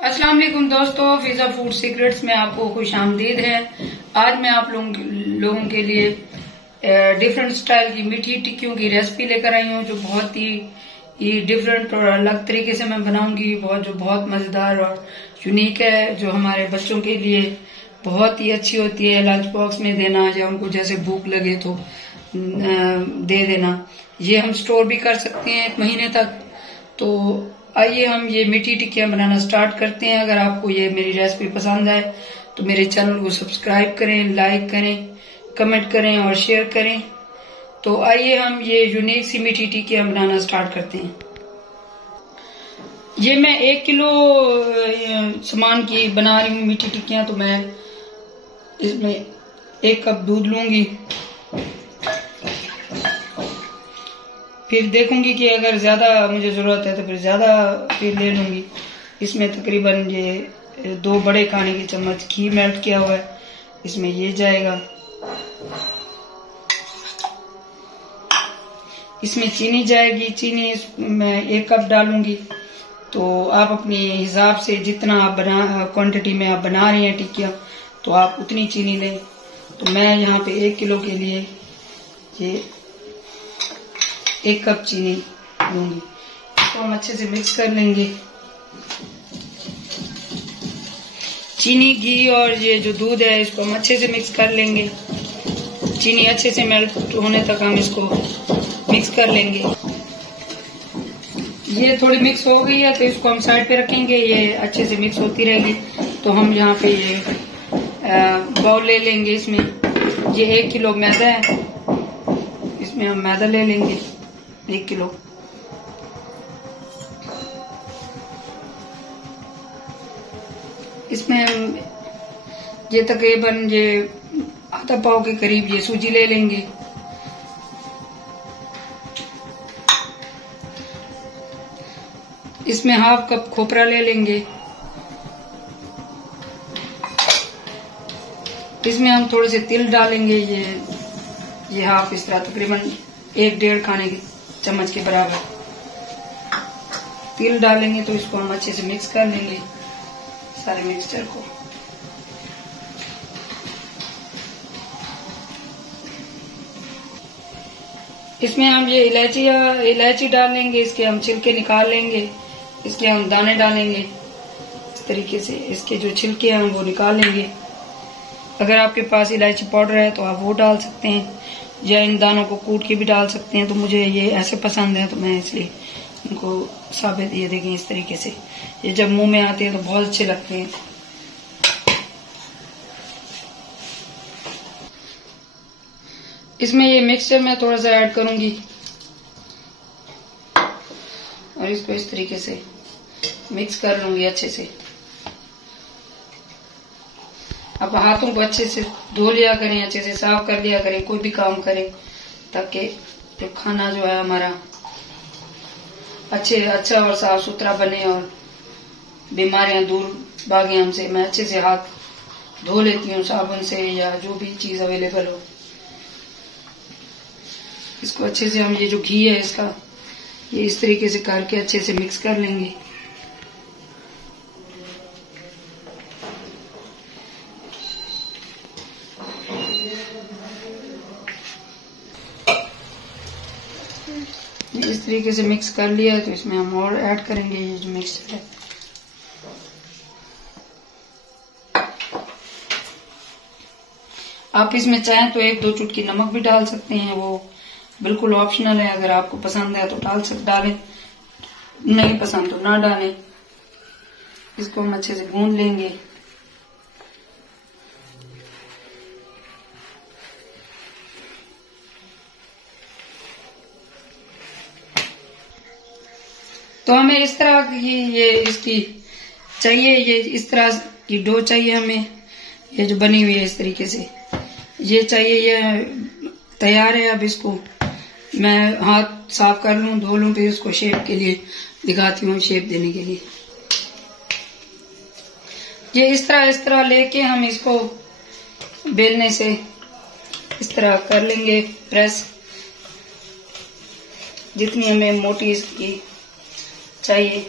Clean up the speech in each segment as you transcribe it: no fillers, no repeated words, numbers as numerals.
अस्सलाम वालेकुम दोस्तों, फिजा फूड सीक्रेट्स में आपको खुशामदीद है। आज मैं आप लोगों के लिए डिफरेंट स्टाइल की मीठी टिक्कियों की रेसिपी लेकर आई हूँ, जो बहुत ही डिफरेंट और अलग तरीके से मैं बनाऊंगी। बहुत मजेदार और यूनिक है, जो हमारे बच्चों के लिए बहुत ही अच्छी होती है। लंच बॉक्स में देना या उनको जैसे भूख लगे तो दे देना। ये हम स्टोर भी कर सकते हैं 1 महीने तक। तो आइए हम ये मीठी टिक्कियां बनाना स्टार्ट करते हैं। अगर आपको ये मेरी रेसिपी पसंद आए तो मेरे चैनल को सब्सक्राइब करें, लाइक करें, कमेंट करें और शेयर करें। तो आइए हम ये यूनिक सी मीठी टिक्कियां बनाना स्टार्ट करते हैं। ये मैं 1 किलो सामान की बना रही हूँ मीठी टिक्कियां। तो मैं इसमें 1 कप दूध लूंगी, फिर देखूंगी कि अगर ज्यादा मुझे जरूरत है तो फिर ज्यादा फिर ले लूंगी। इसमें तकरीबन ये 2 बड़े खाने के चम्मच घी मेल्ट किया हुआ है, इसमें ये जाएगा। इसमें चीनी जाएगी, चीनी मैं 1 कप डालूंगी। तो आप अपने हिसाब से जितना आप क्वांटिटी में आप बना रहे हैं टिक्कियां, तो आप उतनी चीनी लें। तो मैं यहाँ पे 1 किलो के लिए ये 1 कप चीनी लूंगी। इसको हम अच्छे से मिक्स कर लेंगे। चीनी, घी और ये जो दूध है इसको हम अच्छे से मिक्स कर लेंगे। चीनी अच्छे से मेल्ट होने तक हम इसको मिक्स कर लेंगे। ये थोड़ी मिक्स हो गई है तो इसको हम साइड पे रखेंगे, ये अच्छे से मिक्स होती रहेगी। तो हम यहाँ पे ये बाउल ले लेंगे। इसमें ये 1 किलो मैदा है, इसमें हम मैदा ले लेंगे 1 किलो। इसमें हम ये तकरीबन ये आधा पाव के करीब ये सूजी ले लेंगे। इसमें ½ कप खोपरा ले लेंगे। इसमें हम थोड़े से तिल डालेंगे, ये हाफ, इस तरह तकरीबन 1-1.5 खाने के चम्मच के बराबर तिल डालेंगे। तो इसको हम अच्छे से मिक्स कर लेंगे सारे मिक्सचर को। इसमें हम ये इलायची डालेंगे, इसके हम छिलके निकाल लेंगे। इसके हम दाने डालेंगे इस तरीके से, इसके जो छिलके हैं वो निकाल लेंगे। अगर आपके पास इलायची पाउडर है तो आप वो डाल सकते हैं, या इन दानों को कूट के भी डाल सकते हैं। तो मुझे ये ऐसे पसंद है तो मैं इसलिए इनको साबित, ये देखें इस तरीके से, ये जब मुंह में आते हैं तो बहुत अच्छे लगते हैं। इसमें ये मिक्सचर मैं थोड़ा सा ऐड करूंगी और इसको इस तरीके से मिक्स कर लूंगी अच्छे से। आप हाथों को अच्छे से धो लिया करें, अच्छे से साफ कर लिया करें, कोई भी काम करें, ताकि जो खाना जो है हमारा अच्छा और साफ सुथरा बने और बीमारियां दूर भागे हमसे। मैं अच्छे से हाथ धो लेती हूँ साबुन से या जो भी चीज अवेलेबल हो। इसको अच्छे से हम ये जो घी है इसका, ये इस तरीके से करके अच्छे से मिक्स कर लेंगे। इस तरीके से मिक्स कर लिया है तो इसमें हम और ऐड करेंगे ये जो मिक्सचर है। आप इसमें चाहें तो 1-2 चुटकी नमक भी डाल सकते हैं, वो बिल्कुल ऑप्शनल है। अगर आपको पसंद है तो डालें, नहीं पसंद तो ना डालें। इसको हम अच्छे से भून लेंगे। तो हमें इस तरह की ये इसकी चाहिए, ये इस तरह की डो चाहिए हमें, ये जो बनी हुई है इस तरीके से ये चाहिए। ये तैयार है। अब इसको मैं हाथ साफ कर लूं, धो लूं, फिर इसको शेप के लिए दिखाती हूँ, शेप देने के लिए। ये इस तरह लेके हम इसको बेलने से इस तरह कर लेंगे प्रेस, जितनी हमें मोटी इसकी चाहिए।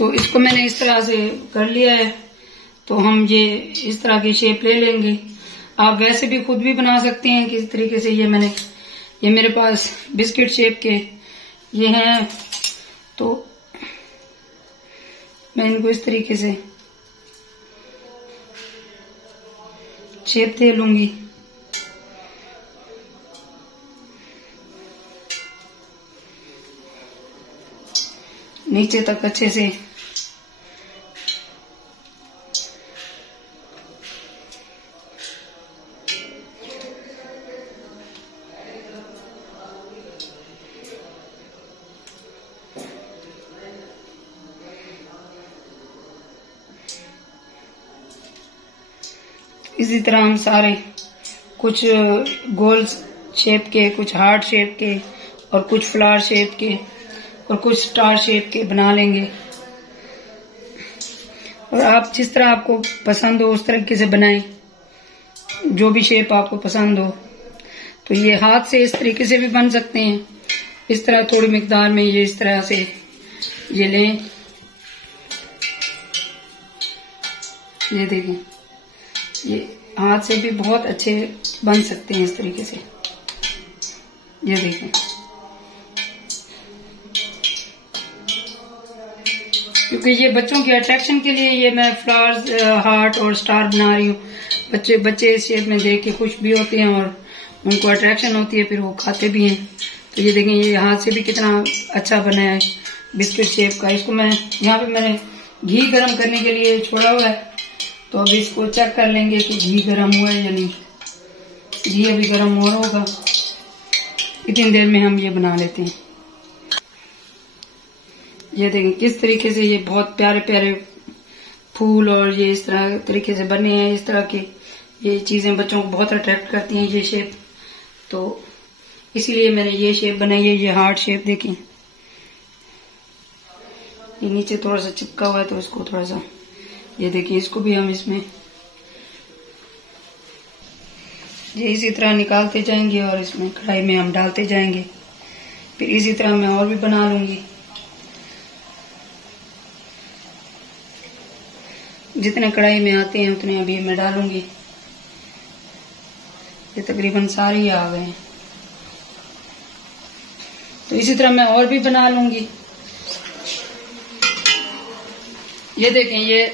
तो इसको मैंने इस तरह से कर लिया है। तो हम ये इस तरह की शेप ले लेंगे। आप वैसे भी खुद भी बना सकते हैं किसी तरीके से। ये मेरे पास बिस्किट शेप के ये हैं, तो मैं इनको इस तरीके से शेप दे लूंगी। नीचे तक अच्छे से इसी तरह हम सारे कुछ गोल शेप के, कुछ हार्ट शेप के और कुछ फ्लावर शेप के और कुछ स्टार शेप के बना लेंगे। और आप जिस तरह आपको पसंद हो उस तरीके से बनाएं, जो भी शेप आपको पसंद हो। तो ये हाथ से इस तरीके से भी बन सकते हैं। इस तरह थोड़ी मिकदार में ये इस तरह से ये लें, ये देखें, ये हाथ से भी बहुत अच्छे बन सकते हैं इस तरीके से। ये देखें, क्योंकि ये बच्चों के अट्रैक्शन के लिए ये मैं फ्लावर्स, हार्ट और स्टार बना रही हूँ। बच्चे इस शेप में देख के खुश भी होते हैं और उनको अट्रैक्शन होती है, फिर वो खाते भी हैं। तो ये देखें, ये हाथ से भी कितना अच्छा बना है बिस्किट शेप का। इसको मैं यहाँ पे मैंने घी गरम करने के लिए छोड़ा हुआ है। तो अभी इसको चेक कर लेंगे कि घी गरम हुआ है या नहीं। घी अभी गरम हो रहा होगा, इतनी देर में हम ये बना लेते हैं। ये देखें किस तरीके से ये बहुत प्यारे प्यारे फूल और ये इस तरह तरीके से बने हैं। इस तरह के ये चीजें बच्चों को बहुत अट्रैक्ट करती हैं, ये शेप। तो इसीलिए मैंने ये शेप बनाई है। ये हार्ट शेप देखिए, ये नीचे थोड़ा सा चिपका हुआ है, तो इसको थोड़ा सा ये देखिए, इसको भी हम इसमें ये इसी तरह निकालते जाएंगे और इसमें कढ़ाई में हम डालते जाएंगे। फिर इसी तरह मैं और भी बना लूंगी। जितने कढ़ाई में आते हैं उतने अभी मैं डालूंगी। ये तकरीबन सारे ही आ गए हैं। तो इसी तरह मैं और भी बना लूंगी। ये देखें, ये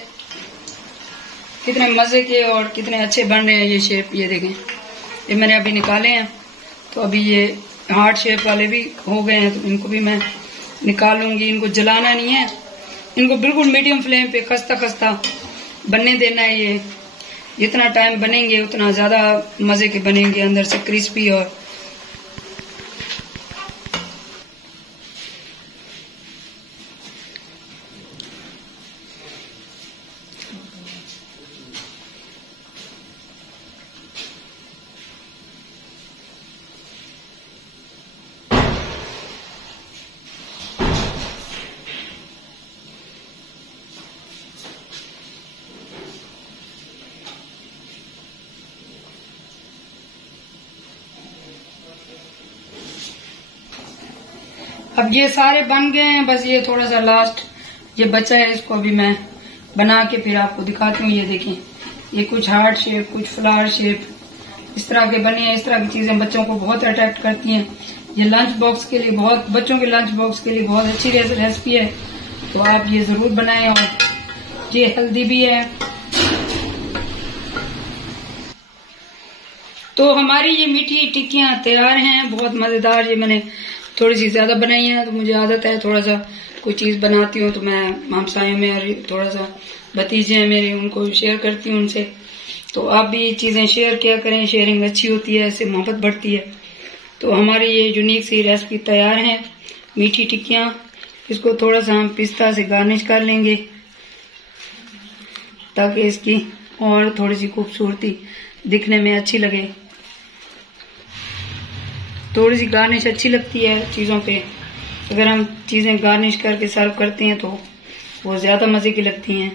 कितने मजे के और कितने अच्छे बन रहे हैं ये शेप। ये देखें, ये मैंने अभी निकाले हैं। तो अभी ये हार्ट शेप वाले भी हो गए हैं, तो इनको भी मैं निकाल लूंगी। इनको जलाना नहीं है, इनको बिल्कुल मीडियम फ्लेम पे खस्ता खस्ता बनने देना है। ये जितना टाइम बनेंगे उतना ज्यादा मजे के बनेंगे, अंदर से क्रिस्पी। और अब ये सारे बन गए हैं, बस ये थोड़ा सा लास्ट ये बचा है। इसको अभी मैं बना के फिर आपको दिखाती हूँ। ये देखें, ये कुछ हार्ट शेप, कुछ फ्लावर शेप, इस तरह के बने हैं। इस तरह की चीजें बच्चों को बहुत अट्रैक्ट करती हैं। ये लंच बॉक्स के लिए बहुत, बच्चों के लंच बॉक्स के लिए बहुत अच्छी रेसिपी है। तो आप ये जरूर बनाएं। और ये हेल्दी भी है। तो हमारी ये मीठी टिक्कियां तैयार हैं, बहुत मजेदार। ये मैंने थोड़ी सी ज्यादा बनाई है, तो मुझे आदत है थोड़ा सा कोई चीज बनाती हूँ तो मैं हमसायों में थोड़ा सा भतीजे हैं मेरे, उनको शेयर करती हूँ उनसे। तो आप भी चीजें शेयर किया करें, शेयरिंग अच्छी होती है, इससे मोहब्बत बढ़ती है। तो हमारी ये यूनिक सी रेसिपी तैयार है, मीठी टिक्कियां। इसको थोड़ा सा हम पिस्ता से गार्निश कर लेंगे ताकि इसकी और थोड़ी सी खूबसूरती दिखने में अच्छी लगे। थोड़ी सी गार्निश अच्छी लगती है चीजों पे। अगर हम चीजें गार्निश करके सर्व करते हैं तो वो ज्यादा मजे की लगती हैं।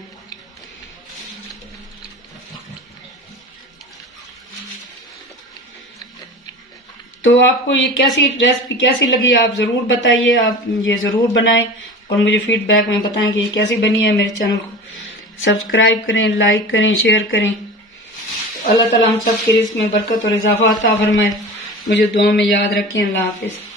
तो आपको ये कैसी रेसिपी कैसी लगी आप जरूर बताइए। आप ये जरूर बनाएं और मुझे फीडबैक में बताएं कि कैसी बनी है। मेरे चैनल को सब्सक्राइब करें, लाइक करें, शेयर करें। अल्लाह ताला हम सब के रिज़्क़ में बरकत और इजाफा अता फरमाए। मुझे दुआ में याद रखें। अल्लाह हाफिज़।